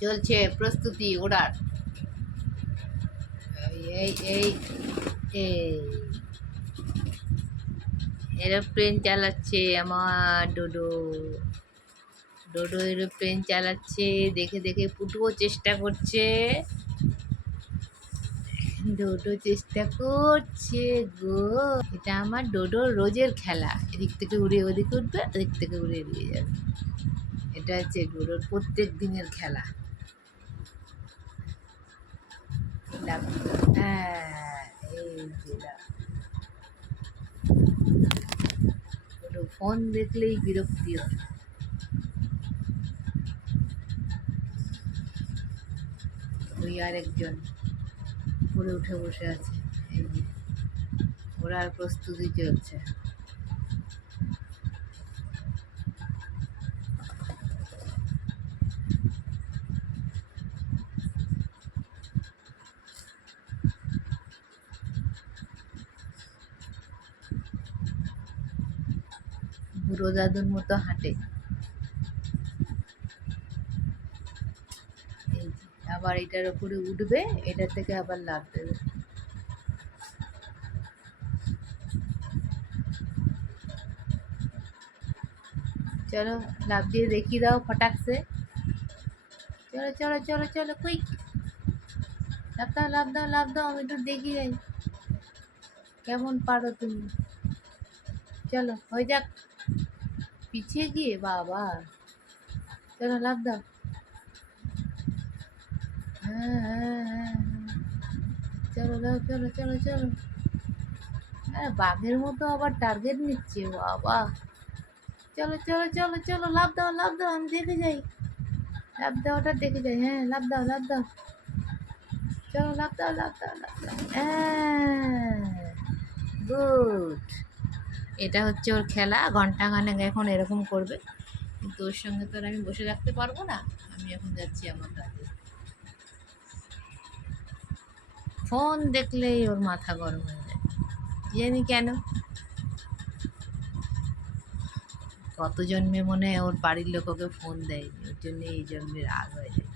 চলছে প্রস্তুতি ওড়ার। এই এই এরোপ্লেন চালাচ্ছে আমার ডোডো। ডোডো এরোপ্লেন চালাচ্ছে, দেখে দেখে পুটুও চেষ্টা করছে। ডোডো চেষ্টা করছে গো। এটা আমার ডোডো রোজের খেলা। এদিক থেকে উড়ে ওদিকে উঠবে ওদিক থেকে উড়ে এড়িয়ে যাবে। এটা হচ্ছে ডোডোর প্রত্যেক দিনের খেলা লাফ হ্যাঁ এই যে লাফ। ডোডো ফোন দেখলেই বিরক্তি হয় ওই আর একজন উপরে উঠে বসে আছে ওরার প্রস্তুতি চলছে দাদুর মতো হাঁটে। আবার এটার উপরে উঠবে, এটা থেকে আবার লাভ দেবে। চলো লাভ দিয়ে দেখিয়ে দাও ফটাকসে চলো চলো চলো চলো কুইক লাভ দাও লাভ দাও লাভ দাও, আমি একটু দেখি যাই। কেমন পারো তুমি। চলো, হয়ে যাক। পিছিয়ে গিয়ে, বাবা। চলো লাভ দাও। হ্যাঁ হ্যাঁ হ্যাঁ হ্যাঁ। চলো দাও চলো চলো চলো। আরে, বাঘের মতো আবার টার্গেট নিচ্ছে, বাবা। চলো চলো চলো চলো লাভ দাও লাভ দাও, আমি দেখে যাই। লাভ দেওয়াটা দেখে যাই হ্যাঁ লাভ দাও লাভ দাও। চলো লাভ দাও লাভ দাও লাভ দাও। হ্যাঁ গুড। এটা হচ্ছে ওর খেলা, ঘণ্টা খানেক এখন এরকম করবে। কিন্তু ওর সঙ্গে তো আর আমি বসে রাখতে পারব না, আমি এখন যাচ্ছি আমার কাজে ফোন দেখলেই ওর মাথা গরম হয়ে যায়। জানি কেন? কত জন্মে মনে ওর বাড়ির লোক ওকে ফোন দেয়নি, ওর জন্য এই জন্মে রাগ হয়ে যায়।